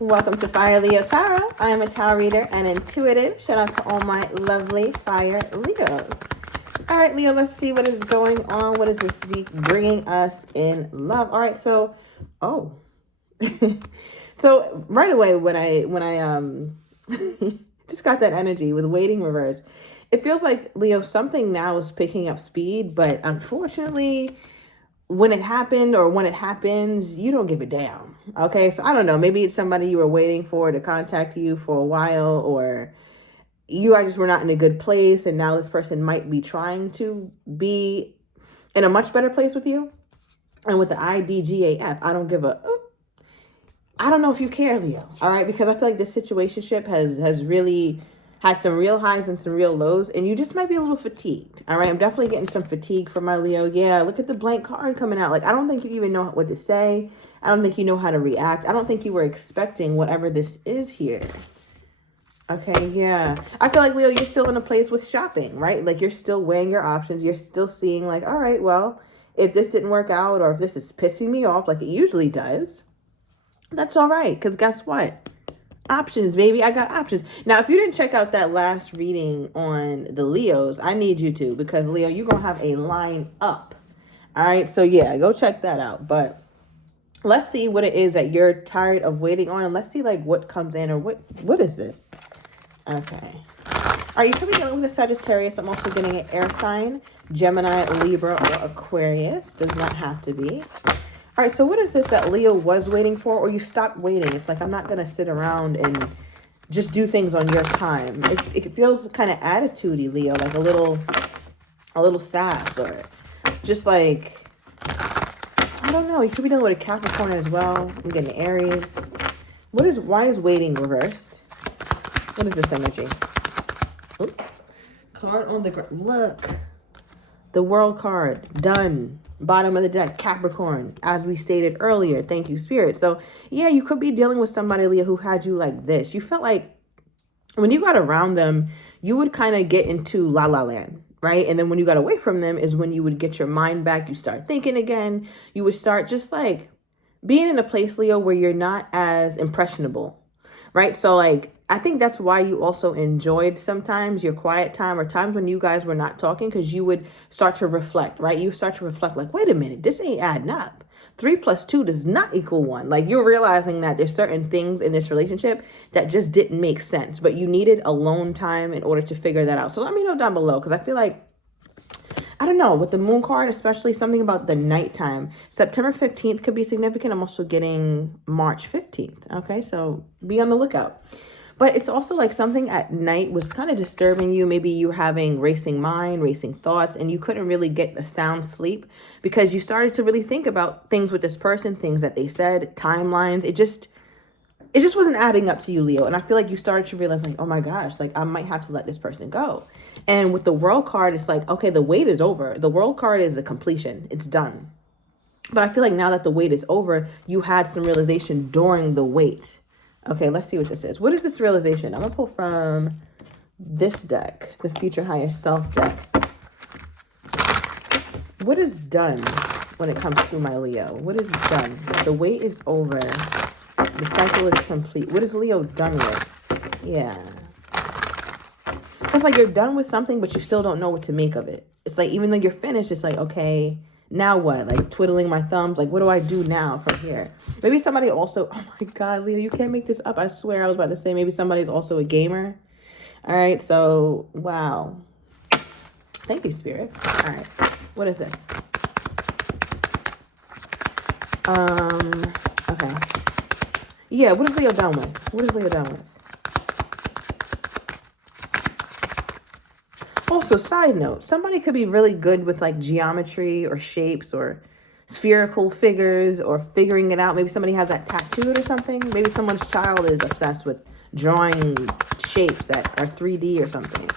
Welcome to Fire Leo Tarot. I am a tarot reader and intuitive. Shout out to all my lovely Fire Leos. All right, Leo, let's see what is going on. What is this week bringing us in love? All right, so, so right away when I just got that energy with waiting reverse, it feels like, Leo, something now is picking up speed, but unfortunately, when it happened or when it happens, you don't give a damn. Okay, so I don't know. Maybe it's somebody you were waiting for to contact you for a while, or you guys just were not in a good place, and now this person might be trying to be in a much better place with you. And with the IDGAF, I don't give a. I don't know if you care, Leo. All right, because I feel like this situationship has really had some real highs and some real lows, and you just might be a little fatigued. All right, I'm definitely getting some fatigue from my Leo. Yeah, look at the blank card coming out. Like, I don't think you even know what to say. I don't think you know how to react. I don't think you were expecting whatever this is here. Okay, yeah. I feel like, Leo, you're still in a place with shopping, right? Like, you're still weighing your options. You're still seeing, like, all right, well, if this didn't work out, or if this is pissing me off like it usually does, that's all right. Because guess what? Options, baby. I got options. Now, if you didn't check out that last reading on the Leos, I need you to, because Leo, you're going to have a line up. All right. So yeah, go check that out. But let's see what it is that you're tired of waiting on. And let's see like what comes in, or what is this? Okay. Are you could be dealing with a Sagittarius? I'm also getting an air sign, Gemini, Libra, or Aquarius. Does not have to be. All right, so what is this that Leo was waiting for, or you stopped waiting? It's like, I'm not going to sit around and just do things on your time. It feels kind of attitude-y, Leo, like a little sass, or just like, I don't know. You could be dealing with a Capricorn as well. I'm getting Aries. Why is waiting reversed? What is this energy? Oop. Card on the ground. Look. The World card. Done. Bottom of the deck, Capricorn, as we stated earlier. Thank you, Spirit. So, yeah, you could be dealing with somebody, Leo, who had you like this. You felt like when you got around them, you would kind of get into la la land, right? And then when you got away from them is when you would get your mind back. You start thinking again. You would start just like being in a place, Leo, where you're not as impressionable, right? So, like, I think that's why you also enjoyed sometimes your quiet time, or times when you guys were not talking, because you would start to reflect, right? You start to reflect like, wait a minute, this ain't adding up. 3 + 2 does not equal 1. Like, you're realizing that there's certain things in this relationship that just didn't make sense, but you needed alone time in order to figure that out. So let me know down below, because I feel like, I don't know, with the moon card, especially something about the nighttime. September 15th could be significant. I'm also getting March 15th. Okay, so be on the lookout. But it's also like something at night was kind of disturbing you. Maybe you were having racing mind, racing thoughts, and you couldn't really get the sound sleep because you started to really think about things with this person, things that they said, timelines. It just wasn't adding up to you, Leo. And I feel like you started to realize, like, oh my gosh, like, I might have to let this person go. And with the World card, it's like, okay, the wait is over. The World card is a completion. It's done. But I feel like now that the wait is over, you had some realization during the wait. Okay, let's see what this is. What is this realization? I'm going to pull from this deck, the Future Higher Self deck. What is done when it comes to my Leo? What is done? The wait is over. The cycle is complete. What is Leo done with? Yeah. It's like you're done with something, but you still don't know what to make of it. It's like, even though you're finished, it's like, okay, now what? Like, twiddling my thumbs. Like, what do I do now from here? Maybe somebody also, oh my God, Leo, you can't make this up. I swear I was about to say maybe somebody's also a gamer. All right. So, wow. Thank you, Spirit. All right. What is this? Okay. Yeah. What is Leo done with? What is Leo done with? Also, side note, somebody could be really good with like geometry or shapes or spherical figures or figuring it out. Maybe somebody has that tattooed or something. Maybe someone's child is obsessed with drawing shapes that are 3D or something.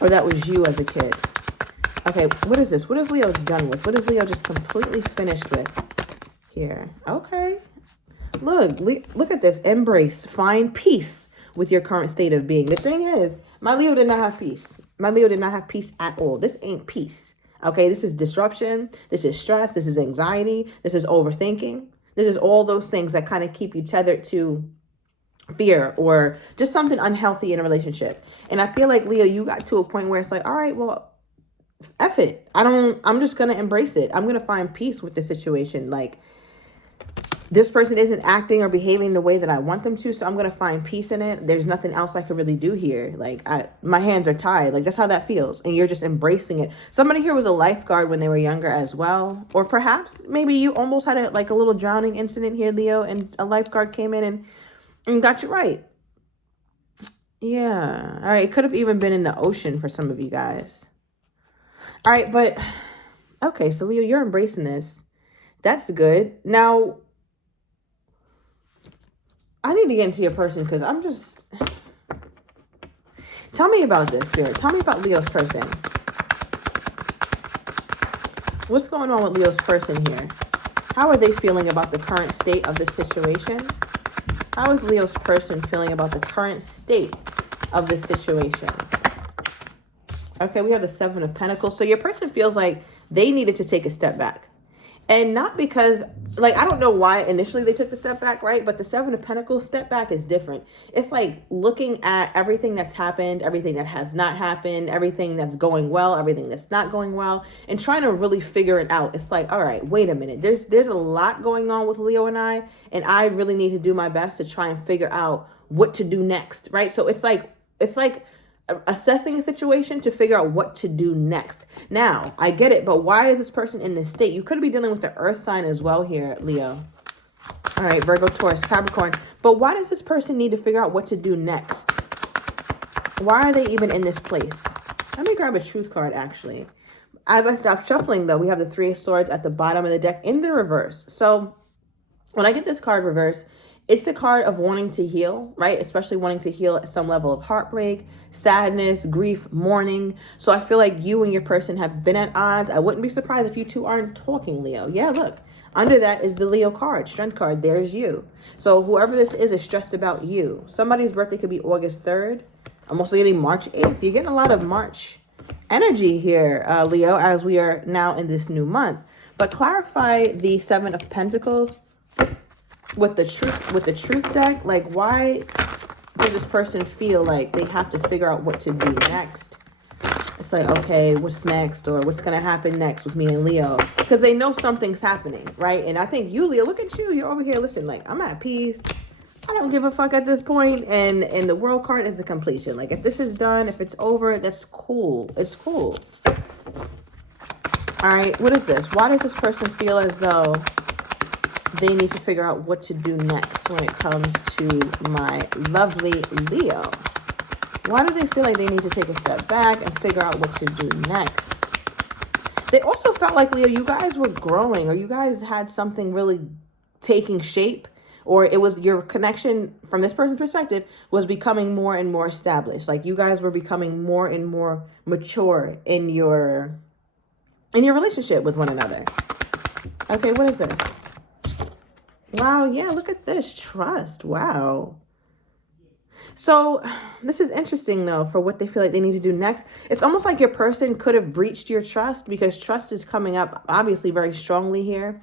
Or that was you as a kid. Okay, what is this? What is Leo done with? What is Leo just completely finished with here? Okay. Look at this. Embrace. Find peace with your current state of being. The thing is, my Leo did not have peace. My Leo did not have peace at all. This ain't peace. Okay, this is disruption. This is stress. This is anxiety. This is overthinking. This is all those things that kind of keep you tethered to fear or just something unhealthy in a relationship. And I feel like, Leo, you got to a point where it's like, all right, well, F it. I'm just going to embrace it. I'm going to find peace with the situation. Like, this person isn't acting or behaving the way that I want them to, so I'm going to find peace in it. There's nothing else I could really do here. Like, my hands are tied. Like, that's how that feels. And you're just embracing it. Somebody here was a lifeguard when they were younger as well. Or perhaps maybe you almost had a little drowning incident here, Leo, and a lifeguard came in and got you right. Yeah. All right. It could have even been in the ocean for some of you guys. All right. But, okay. So, Leo, you're embracing this. That's good. Now, I need to get into your person because I'm just... Tell me about this, Spirit. Tell me about Leo's person. What's going on with Leo's person here? How are they feeling about the current state of the situation? How is Leo's person feeling about the current state of the situation? Okay, we have the Seven of Pentacles. So your person feels like they needed to take a step back. And not because, like, I don't know why initially they took the step back, right? But the Seven of Pentacles step back is different. It's like looking at everything that's happened, everything that has not happened, everything that's going well, everything that's not going well, and trying to really figure it out. It's like, all right, wait a minute. There's a lot going on with Leo and I really need to do my best to try and figure out what to do next, right? So it's like assessing a situation to figure out what to do next. Now, I get it, but why is this person in this state? You could be dealing with the earth sign as well here, Leo. All right, Virgo, Taurus, Capricorn. But why does this person need to figure out what to do next? Why are they even in this place? Let me grab a truth card, actually. As I stop shuffling, though, we have the Three of Swords at the bottom of the deck in the reverse. So when I get this card reversed, it's the card of wanting to heal, right? Especially wanting to heal at some level of heartbreak, sadness, grief, mourning. So I feel like you and your person have been at odds. I wouldn't be surprised if you two aren't talking, Leo. Yeah, look. Under that is the Leo card, Strength card. There's you. So whoever this is stressed about you. Somebody's birthday could be August 3rd. I'm also getting March 8th. You're getting a lot of March energy here, Leo, as we are now in this new month. But clarify the Seven of Pentacles with the truth deck. Like, why does this person feel like they have to figure out what to do next? It's like, okay, what's next, or what's going to happen next with me and Leo? Because they know something's happening, right? And I think you, Leo, look at you. You're over here. Listen, like, I'm at peace. I don't give a fuck at this point. And the World card is a completion. Like, if this is done, if it's over, that's cool. It's cool. All right, what is this? Why does this person feel as though they need to figure out what to do next when it comes to my lovely Leo? Why do they feel like they need to take a step back and figure out what to do next? They also felt like, Leo, you guys were growing, or you guys had something really taking shape, or it was your connection from this person's perspective was becoming more and more established. Like, you guys were becoming more and more mature in your relationship with one another. Okay, what is this? Wow, yeah, look at this. Trust. Wow. So this is interesting, though, for what they feel like they need to do next. It's almost like your person could have breached your trust, because trust is coming up, obviously, very strongly here.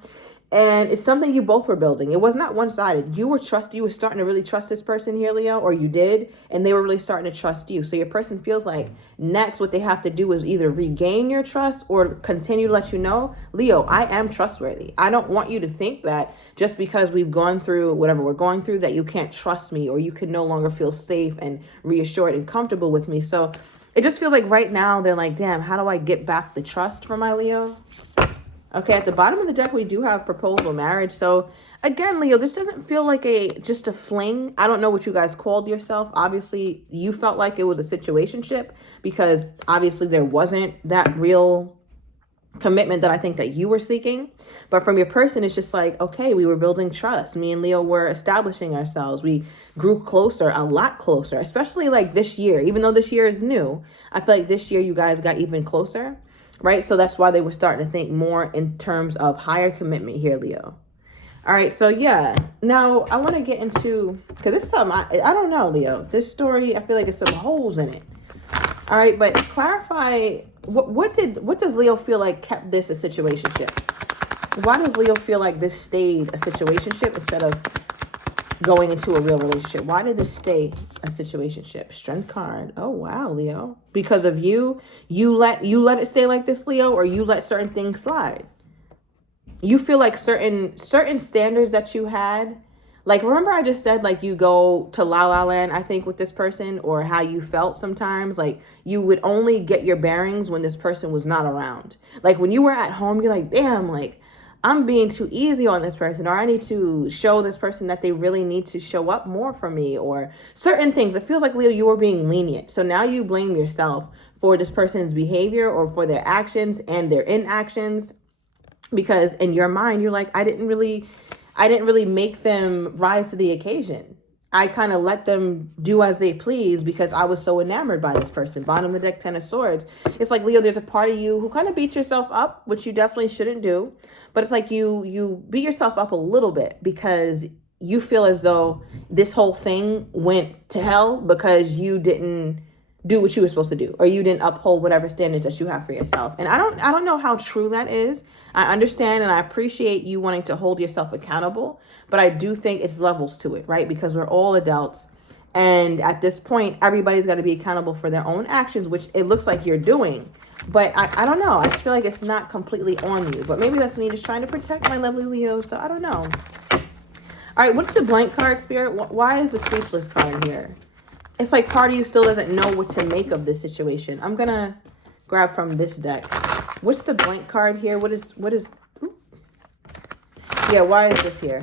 And it's something you both were building. It was not one-sided. You were starting to really trust this person here, Leo, or you did, and they were really starting to trust you. So your person feels like next what they have to do is either regain your trust or continue to let you know, Leo, I am trustworthy. I don't want you to think that just because we've gone through whatever we're going through that you can't trust me, or you can no longer feel safe and reassured and comfortable with me. So it just feels like right now they're like, damn, how do I get back the trust from my Leo? Okay, at the bottom of the deck, we do have proposal, marriage. So again, Leo, this doesn't feel like just a fling. I don't know what you guys called yourself. Obviously, you felt like it was a situationship, because obviously there wasn't that real commitment that I think that you were seeking. But from your person, it's just like, okay, we were building trust. Me and Leo were establishing ourselves. We grew closer, a lot closer, especially like this year. Even though this year is new, I feel like this year you guys got even closer. Right? So that's why they were starting to think more in terms of higher commitment here, Leo. All right. So yeah. Now I want to get into, because it's something, I don't know, Leo. This story, I feel like there's some holes in it. All right. But clarify, what does Leo feel like kept this a situationship? Why does Leo feel like this stayed a situationship instead of going into a real relationship? Why did this stay a situationship? Strength card. Oh wow, Leo. Because of you, you let it stay like this, Leo, or you let certain things slide. You feel like certain standards that you had, like, remember I just said, like, you go to La La Land, I think, with this person, or how you felt sometimes, like, you would only get your bearings when this person was not around. Like, when you were at home, you're like, damn, like, I'm being too easy on this person, or I need to show this person that they really need to show up more for me, or certain things. It feels like, Leo, you were being lenient. So now you blame yourself for this person's behavior or for their actions and their inactions, because in your mind, you're like, I didn't really make them rise to the occasion. I kind of let them do as they please because I was so enamored by this person. Bottom of the deck, 10 of swords. It's like, Leo, there's a part of you who kind of beats yourself up, which you definitely shouldn't do. But it's like you beat yourself up a little bit because you feel as though this whole thing went to hell because you didn't do what you were supposed to do, or you didn't uphold whatever standards that you have for yourself. And I don't know how true that is. I understand and I appreciate you wanting to hold yourself accountable, but I do think it's levels to it, right? Because we're all adults, and at this point, everybody's got to be accountable for their own actions, which it looks like you're doing. But I don't know. I just feel like it's not completely on you. But maybe that's me just trying to protect my lovely Leo. So I don't know. All right, what's the blank card, Spirit? Why is the speechless card here? It's like part of you still doesn't know what to make of this situation. I'm going to grab from this deck. What's the blank card here? What is, ooh. Yeah, why is this here?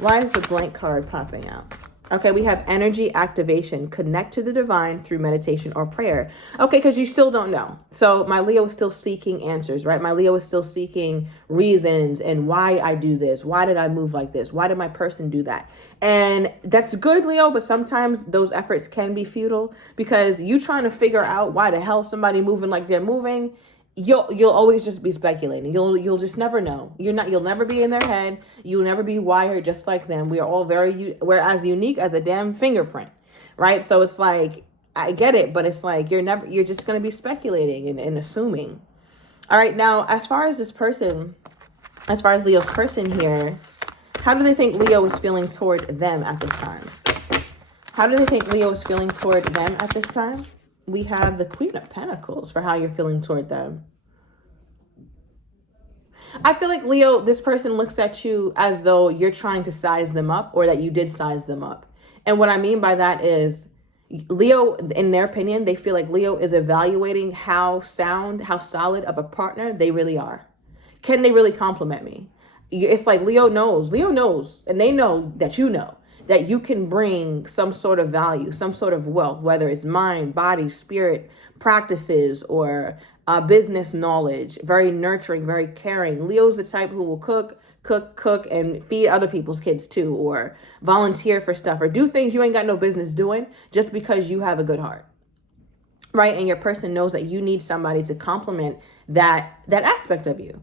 Why is the blank card popping out? Okay, we have energy activation. Connect to the divine through meditation or prayer. Okay, because you still don't know. So my Leo is still seeking answers, right? My Leo is still seeking reasons and why I do this. Why did I move like this? Why did my person do that? And that's good, Leo, but sometimes those efforts can be futile because you trying to figure out why the hell somebody moving like they're moving. You'll always just be speculating. You'll just never know. You'll never be in their head. You'll never be wired just like them. We are all we're as unique as a damn fingerprint, right? So it's like, I get it, but it's like you're just gonna be speculating and assuming. All right, now as far as Leo's person here, how do they think Leo is feeling toward them at this time? How do they think Leo is feeling toward them at this time? We have the Queen of Pentacles for how you're feeling toward them. I feel like, Leo, this person looks at you as though you're trying to size them up, or that you did size them up. And what I mean by that is, Leo, in their opinion, they feel like Leo is evaluating how solid of a partner they really are. Can they really compliment me? It's like Leo knows, and they know that you can bring some sort of value, some sort of wealth, whether it's mind, body, spirit, practices, or business knowledge. Very nurturing, very caring. Leo's the type who will cook, and feed other people's kids too, or volunteer for stuff, or do things you ain't got no business doing just because you have a good heart, right? And your person knows that you need somebody to compliment that aspect of you.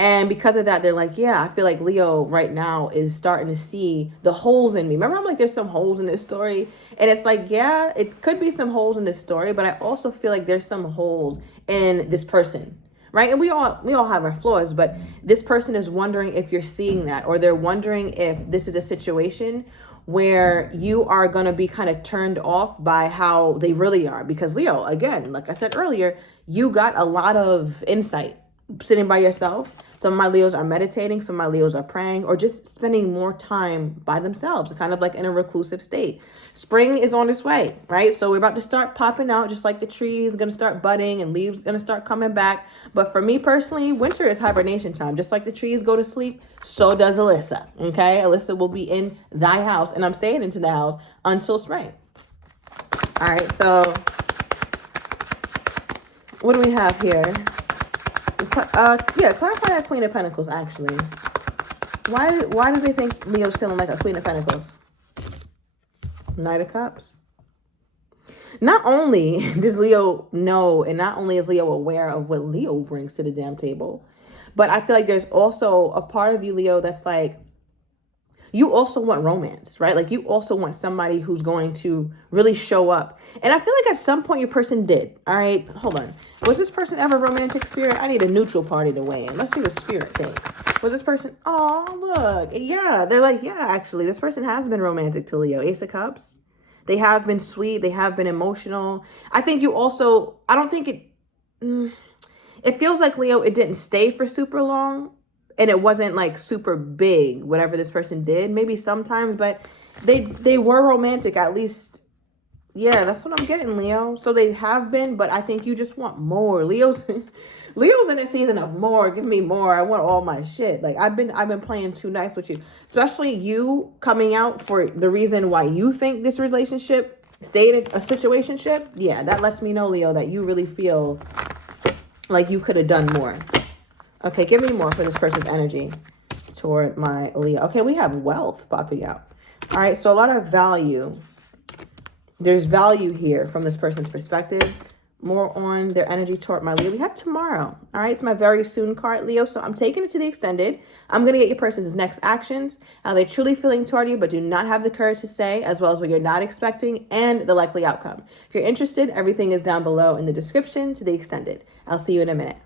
And because of that, they're like, yeah, I feel like Leo right now is starting to see the holes in me. Remember, I'm like, there's some holes in this story. And it's like, yeah, it could be some holes in this story, but I also feel like there's some holes in this person, right? And we all have our flaws, but this person is wondering if you're seeing that, or they're wondering if this is a situation where you are going to be kind of turned off by how they really are. Because Leo, again, like I said earlier, you got a lot of insight sitting by yourself. Some of my Leos are meditating, some of my Leos are praying, or just spending more time by themselves, kind of like in a reclusive state. Spring is on its way, right? So we're about to start popping out, just like the trees, going to start budding and leaves going to start coming back. But for me personally, winter is hibernation time. Just like the trees go to sleep, so does Alyssa, okay? Alyssa will be in thy house, and I'm staying into the house until spring. All right, so what do we have here? Clarify that Queen of Pentacles, actually. Why do they think Leo's feeling like a Queen of Pentacles? Knight of Cups. Not only does Leo know, and not only is Leo aware of what Leo brings to the damn table, but I feel like there's also a part of you, Leo, that's like, you also want romance, right? Like you also want somebody who's going to really show up. And I feel like at some point your person did. All right, hold on. Was this person ever romantic spirit? I need a neutral party to weigh in. Let's see what spirit thinks. Was this person, oh, look. Yeah, they're like, yeah, actually, this person has been romantic to Leo. Ace of Cups. They have been sweet. They have been emotional. I think you also, I don't think it feels like, Leo, it didn't stay for super long. And it wasn't like super big, whatever this person did. Maybe sometimes, but they were romantic, at least. Yeah, that's what I'm getting, Leo. So they have been, but I think you just want more. Leo's in a season of more. Give me more. I want all my shit. Like I've been playing too nice with you. Especially you coming out for the reason why you think this relationship stayed a situationship. Yeah, that lets me know, Leo, that you really feel like you could have done more. Okay, give me more for this person's energy toward my Leo. Okay, we have wealth popping out. All right, so a lot of value. There's value here from this person's perspective. More on their energy toward my Leo. We have tomorrow. All right, it's my very soon card, Leo. So I'm taking it to the extended. I'm going to get your person's next actions. How they're truly feeling toward you, but do not have the courage to say, as well as what you're not expecting and the likely outcome. If you're interested, everything is down below in the description to the extended. I'll see you in a minute.